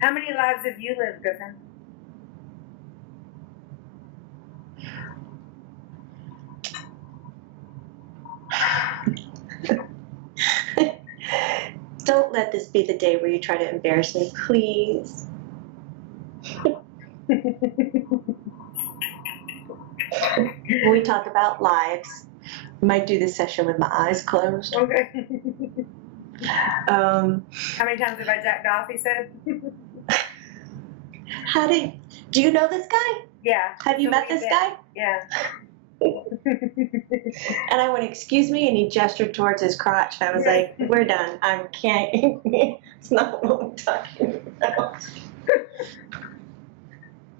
How many lives have you lived, Griffin? Don't let this be the day where you try to embarrass me, please. When we talk about lives, I might do this session with my eyes closed. Okay. How many times have I jacked off, he said? Do you know this guy? Yeah. Have you met this guy? Yeah. And I went, excuse me, and he gestured towards his crotch, and I was like, we're done. I can't. It's not what we're talking about.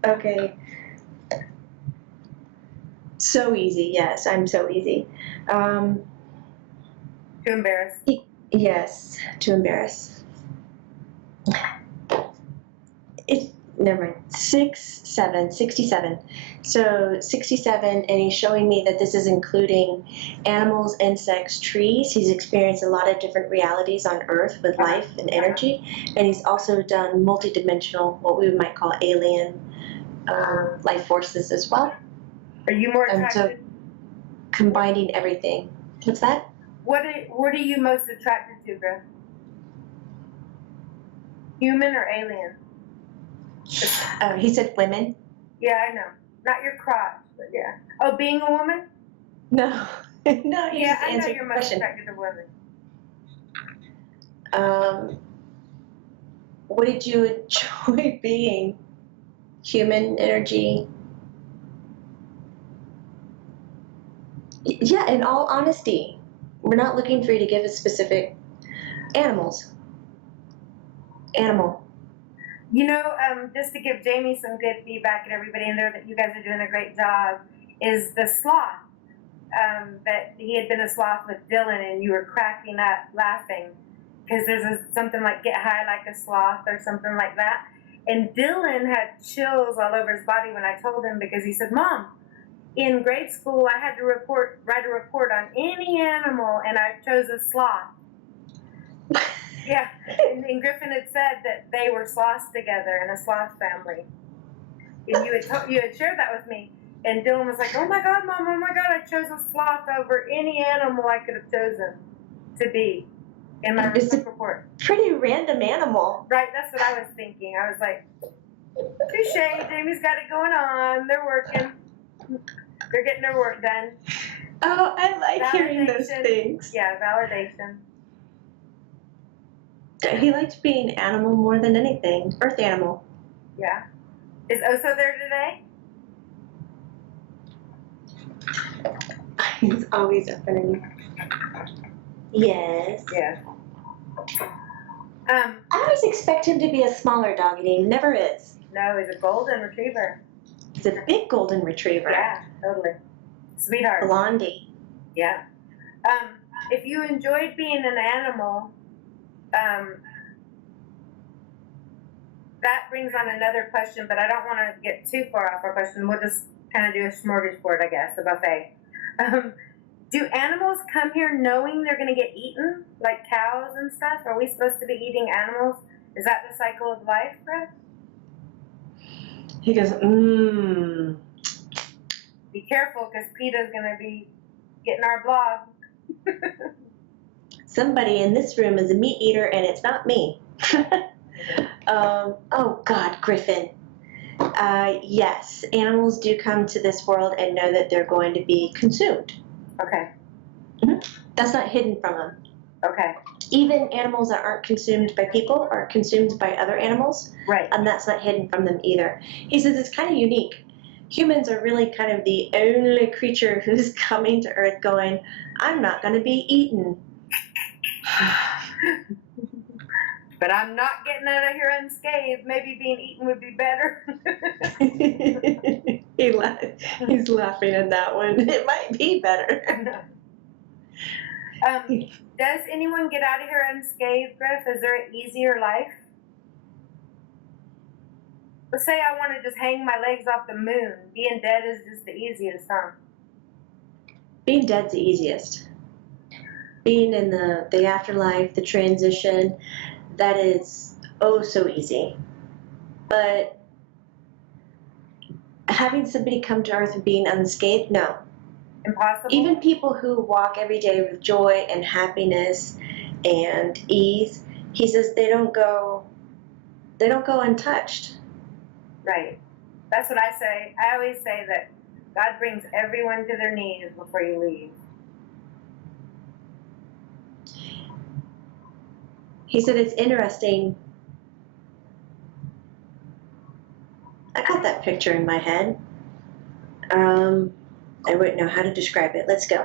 Okay. So easy, yes, I'm so easy. To embarrass. Yes, to embarrass. Never mind. 67. So 67, and he's showing me that this is including animals, insects, trees. He's experienced a lot of different realities on Earth with life and energy, and he's also done multidimensional, what we might call alien life forces as well. Are you more attracted? And so combining everything. What's that? What are you most attracted to, Griff? Human or alien? He said women. Yeah, I know. Not your crotch, but yeah. Oh, being a woman? No. No, yeah, I know you're most attracted to women. What did you enjoy being? Human energy? Yeah, in all honesty, we're not looking for you to give a specific animals. Animal. You know, just to give Jamie some good feedback and everybody in there that you guys are doing a great job, is the sloth. That he had been a sloth with Dylan and you were cracking up laughing because there's something like get high like a sloth or something like that. And Dylan had chills all over his body when I told him because he said, Mom, in grade school I had to write a report on any animal and I chose a sloth. Yeah, and Griffin had said that they were sloths together in a sloth family. And you had shared that with me. And Dylan was like, oh my God, Mom, oh my God, I chose a sloth over any animal I could have chosen to be in my report. Pretty random animal. Right, that's what I was thinking. I was like, touche, Jamie's got it going on. They're working. They're getting their work done. Oh, I like hearing those things. Yeah, validation. He likes being animal more than anything. Earth animal. Yeah. Is Oso there today? He's always up and yes. Yeah. I always expect him to be a smaller dog, and he never is. No, he's a golden retriever. He's a big golden retriever. Yeah, totally. Sweetheart. Blondie. Yeah. If you enjoyed being an animal, that brings on another question, but I don't want to get too far off our question. We'll just kind of do a smorgasbord, I guess, a buffet. Do animals come here knowing they're going to get eaten, like cows and stuff? Are we supposed to be eating animals? Is that the cycle of life, Griff? He goes, Be careful, because PETA's going to be getting our blog. Somebody in this room is a meat eater, and it's not me. Oh, God, Griffin. Yes, animals do come to this world and know that they're going to be consumed. Okay. Mm-hmm. That's not hidden from them. Okay. Even animals that aren't consumed by people are consumed by other animals. Right. And that's not hidden from them either. He says it's kind of unique. Humans are really kind of the only creature who's coming to Earth going, I'm not going to be eaten. But I'm not getting out of here unscathed. Maybe being eaten would be better. He's laughing at that one. It might be better. Does anyone get out of here unscathed, Griff? Is there an easier life? Let's say I want to just hang my legs off the moon. Being dead is just the easiest, huh? Being dead's the easiest. Being in the afterlife, the transition, that is oh so easy. But having somebody come to earth and being unscathed, no. Impossible? Even people who walk every day with joy and happiness and ease, he says they don't go untouched. Right. That's what I say. I always say that God brings everyone to their knees before you leave. He said it's interesting. I got that picture in my head. I wouldn't know how to describe it. Let's go.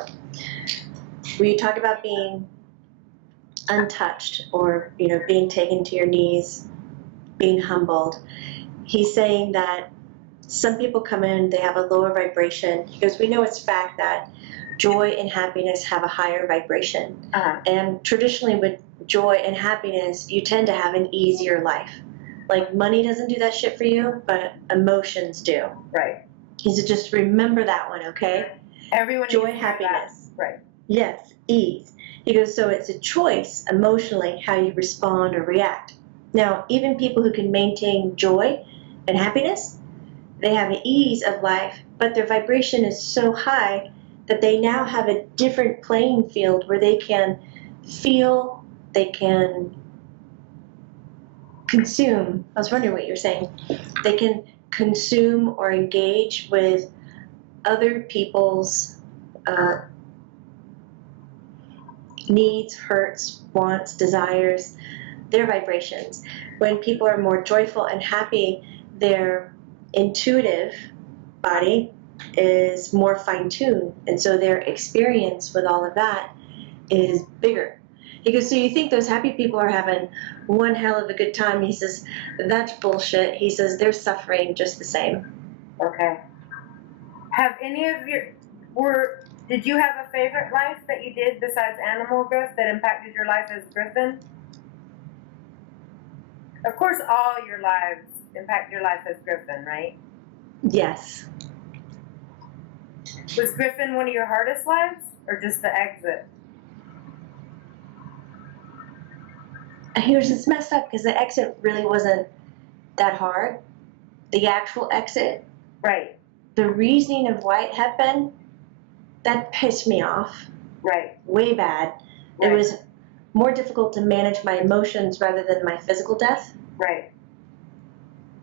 Where you talk about being untouched, or being taken to your knees, being humbled. He's saying that some people come in, they have a lower vibration. He goes, we know it's fact that joy and happiness have a higher vibration. And traditionally with joy and happiness, you tend to have an easier life. Like money doesn't do that shit for you, but emotions do. Right. He said, just remember that one, okay? Everyone joy, needs to hear happiness. that. Right. Yes, ease. He goes, so it's a choice emotionally how you respond or react. Now, even people who can maintain joy and happiness, they have an ease of life, but their vibration is so high that they now have a different playing field where they can feel, they can consume. I was wondering what you're saying. They can consume or engage with other people's needs, hurts, wants, desires, their vibrations. When people are more joyful and happy, their intuitive body is more fine-tuned, and so their experience with all of that is bigger. He goes, so you think those happy people are having one hell of a good time? He says, that's bullshit. He says, they're suffering just the same. Okay. Have any of did you have a favorite life that you did besides animal Griff that impacted your life as Griffin? Of course, all your lives impact your life as Griffin, right? Yes. Was Griffin one of your hardest lives, or just the exit? Here's it's messed up because the exit really wasn't that hard. The actual exit. Right. The reasoning of why it happened, that pissed me off. Right. Way bad. Right. It was more difficult to manage my emotions rather than my physical death. Right.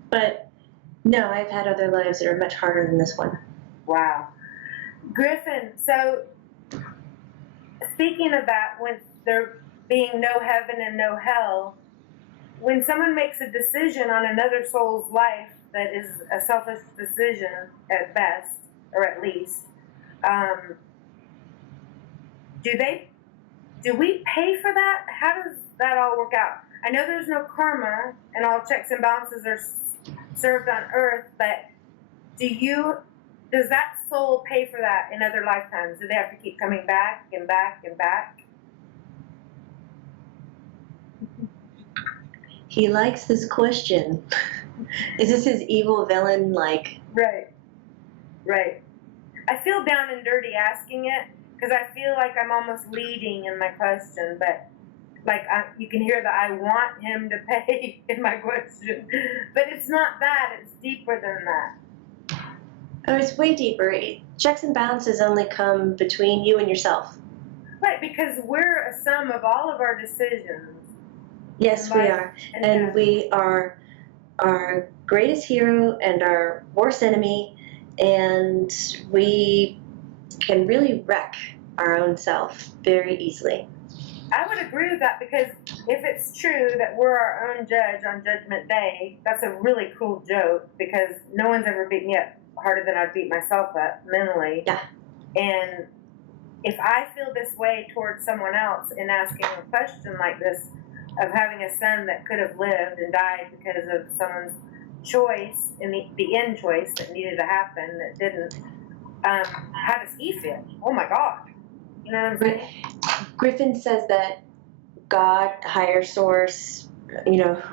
But no, I've had other lives that are much harder than this one. Wow. Griffin, so speaking of that, when there being no heaven and no hell, when someone makes a decision on another soul's life that is a selfish decision at best, or at least, do we pay for that? How does that all work out? I know there's no karma and all checks and balances are served on earth, but does that soul pay for that in other lifetimes? Do they have to keep coming back and back and back? He likes this question. Is this his evil villain, like? Right. Right. I feel down and dirty asking it, because I feel like I'm almost leading in my question, but like you can hear that I want him to pay in my question. But it's not that, it's deeper than that. Oh, it's way deeper. Checks and balances only come between you and yourself. Right, because we're a sum of all of our decisions. Yes, we are. And we are our greatest hero and our worst enemy, and we can really wreck our own self very easily. I would agree with that, because if it's true that we're our own judge on Judgment Day, that's a really cool joke, because no one's ever beat me up harder than I'd beat myself up mentally. Yeah. And if I feel this way towards someone else in asking a question like this, of having a son that could have lived and died because of someone's choice, and the end choice that needed to happen that didn't, how does he feel? Oh my God. You know what I'm saying? Griffin says that God, higher source,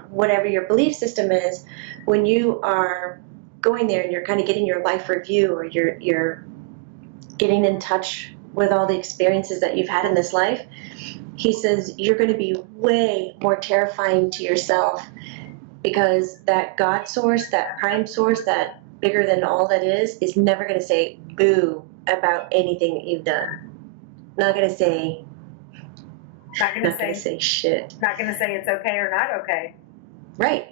whatever your belief system is, when you are going there and you're kind of getting your life review, or you're getting in touch with all the experiences that you've had in this life, he says you're going to be way more terrifying to yourself, because that God source, that prime source, that bigger than all that is never going to say boo about anything that you've done. Not going to say, Not gonna not going to say shit. Not gonna say it's okay or not okay. Right.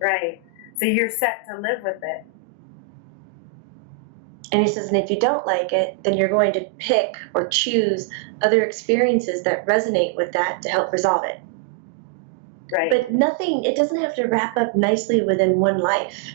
Right. So you're set to live with it. And he says, and if you don't like it, then you're going to pick or choose other experiences that resonate with that to help resolve it. Right. But nothing, it doesn't have to wrap up nicely within one life.